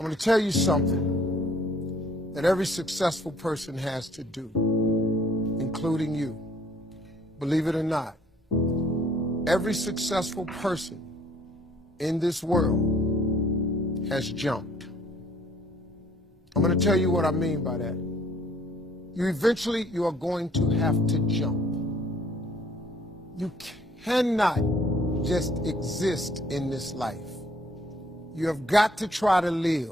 I'm going to tell you something that every successful person has to do, including you. Believe it or not, every successful person in this world has jumped. I'm going to tell you what I mean by that. You are going to have to jump. You cannot just exist in this life. You have got to try to live.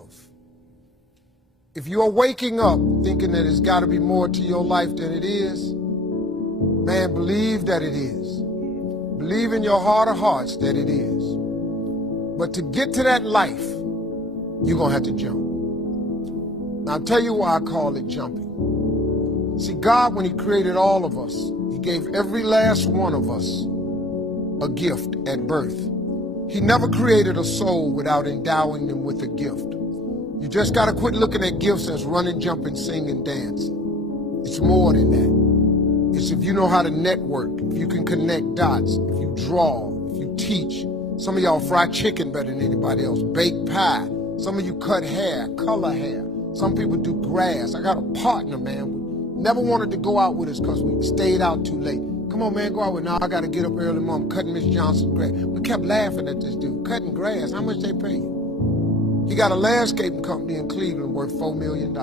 If you are waking up thinking that it's got to be more to your life than it is, man, believe that it is. Believe in your heart of hearts that it is. But to get to that life, you're going to have to jump. Now, I'll tell you why I call it jumping. See, God, when he created all of us, he gave every last one of us a gift at birth. He never created a soul without endowing them with a gift. You just got to quit looking at gifts as running, jumping, singing, dancing. It's more than that. It's if you know how to network, if you can connect dots, if you draw, if you teach. Some of y'all fry chicken better than anybody else, bake pie. Some of you cut hair, color hair. Some people do grass. I got a partner, man. Never wanted to go out with us because we stayed out too late. Come on, man, go out with me. Now I got to get up early, Mom, cutting Miss Johnson's grass. We kept laughing at this dude, cutting grass. How much they pay you? He got a landscaping company in Cleveland worth $4 million.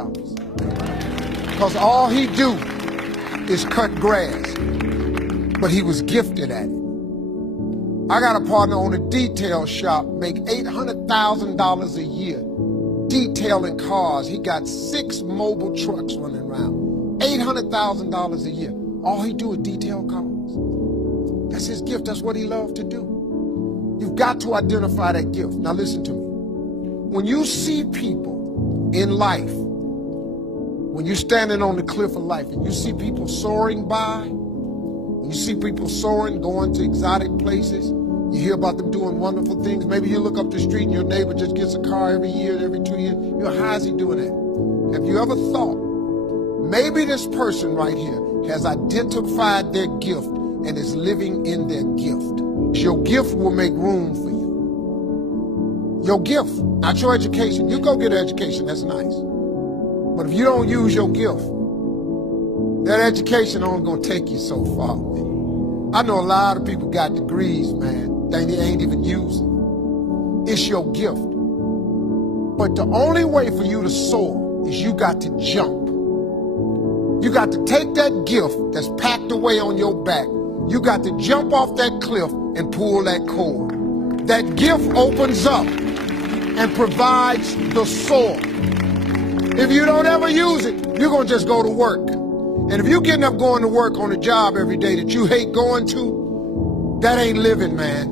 Because all he do is cut grass. But he was gifted at it. I got a partner on a detail shop, make $800,000 a year detailing cars. He got 6 mobile trucks running around. $800,000 a year. All he do is detail cars. That's his gift. That's what he loves to do. You've got to identify that gift. Now listen to me. When you see people in life, when you're standing on the cliff of life and you see people soaring by, when you see people soaring, going to exotic places, you hear about them doing wonderful things. Maybe you look up the street and your neighbor just gets a car every year, every 2 years. You know, how is he doing that? Have you ever thought, maybe this person right here has identified their gift and is living in their gift? Your gift will make room for you. Your gift, not your education. You go get an education, that's nice. But if you don't use your gift, that education only gonna take you so far, man. I know a lot of people got degrees, man, they ain't even using. It's your gift. But the only way for you to soar is you got to jump. You got to take that gift that's packed away on your back. You got to jump off that cliff and pull that cord. That gift opens up and provides the soar. If you don't ever use it, you're going to just go to work. And if you're getting up going to work on a job every day that you hate going to, that ain't living, man.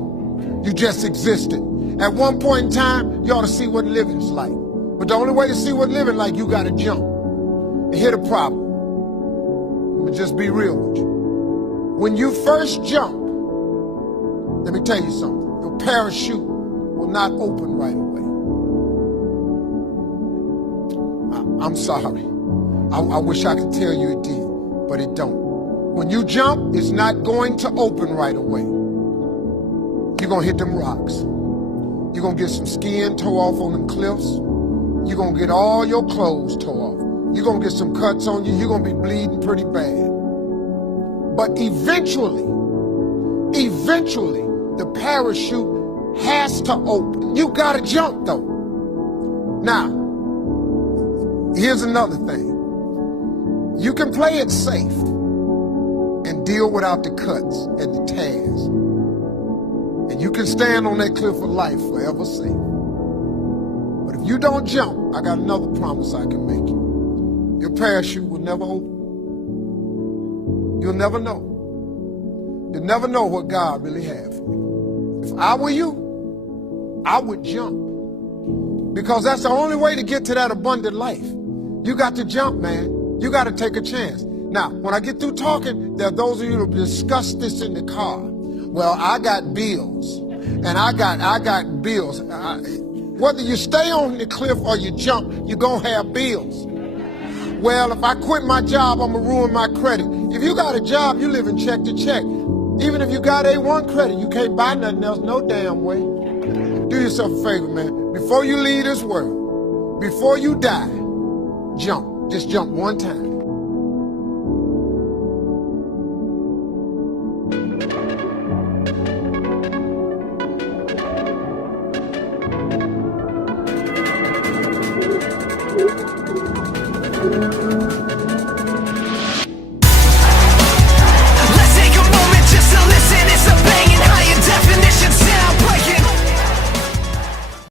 You just existed. At one point in time, you ought to see what living's like. But the only way to see what living like, you got to jump. And here's the problem. Let me just be real with you. When you first jump, let me tell you something. Your parachute will not open right away. I'm sorry. I wish I could tell you it did, but it don't. When you jump, it's not going to open right away. You're going to hit them rocks. You're going to get some skin tore off on them cliffs. You're going to get all your clothes tore off. You're going to get some cuts on you. You're going to be bleeding pretty bad. But eventually, the parachute has to open. You got to jump, though. Now, here's another thing. You can play it safe and deal without the cuts and the tears. And you can stand on that cliff of life forever safe. But if you don't jump, I got another promise I can make you. Your parachute will never open. You'll never know. You'll never know what God really has for you. If I were you, I would jump. Because that's the only way to get to that abundant life. You got to jump, man. You got to take a chance. Now, when I get through talking, there are those of you who discuss this in the car. Well, I got bills, and I got bills. Whether you stay on the cliff or you jump, you're going to have bills. Well, if I quit my job, I'm going to ruin my credit. If you got a job, you live in check to check. Even if you got A1 credit, you can't buy nothing else no damn way. Do yourself a favor, man. Before you leave this world, Before you die, jump. Just jump one time.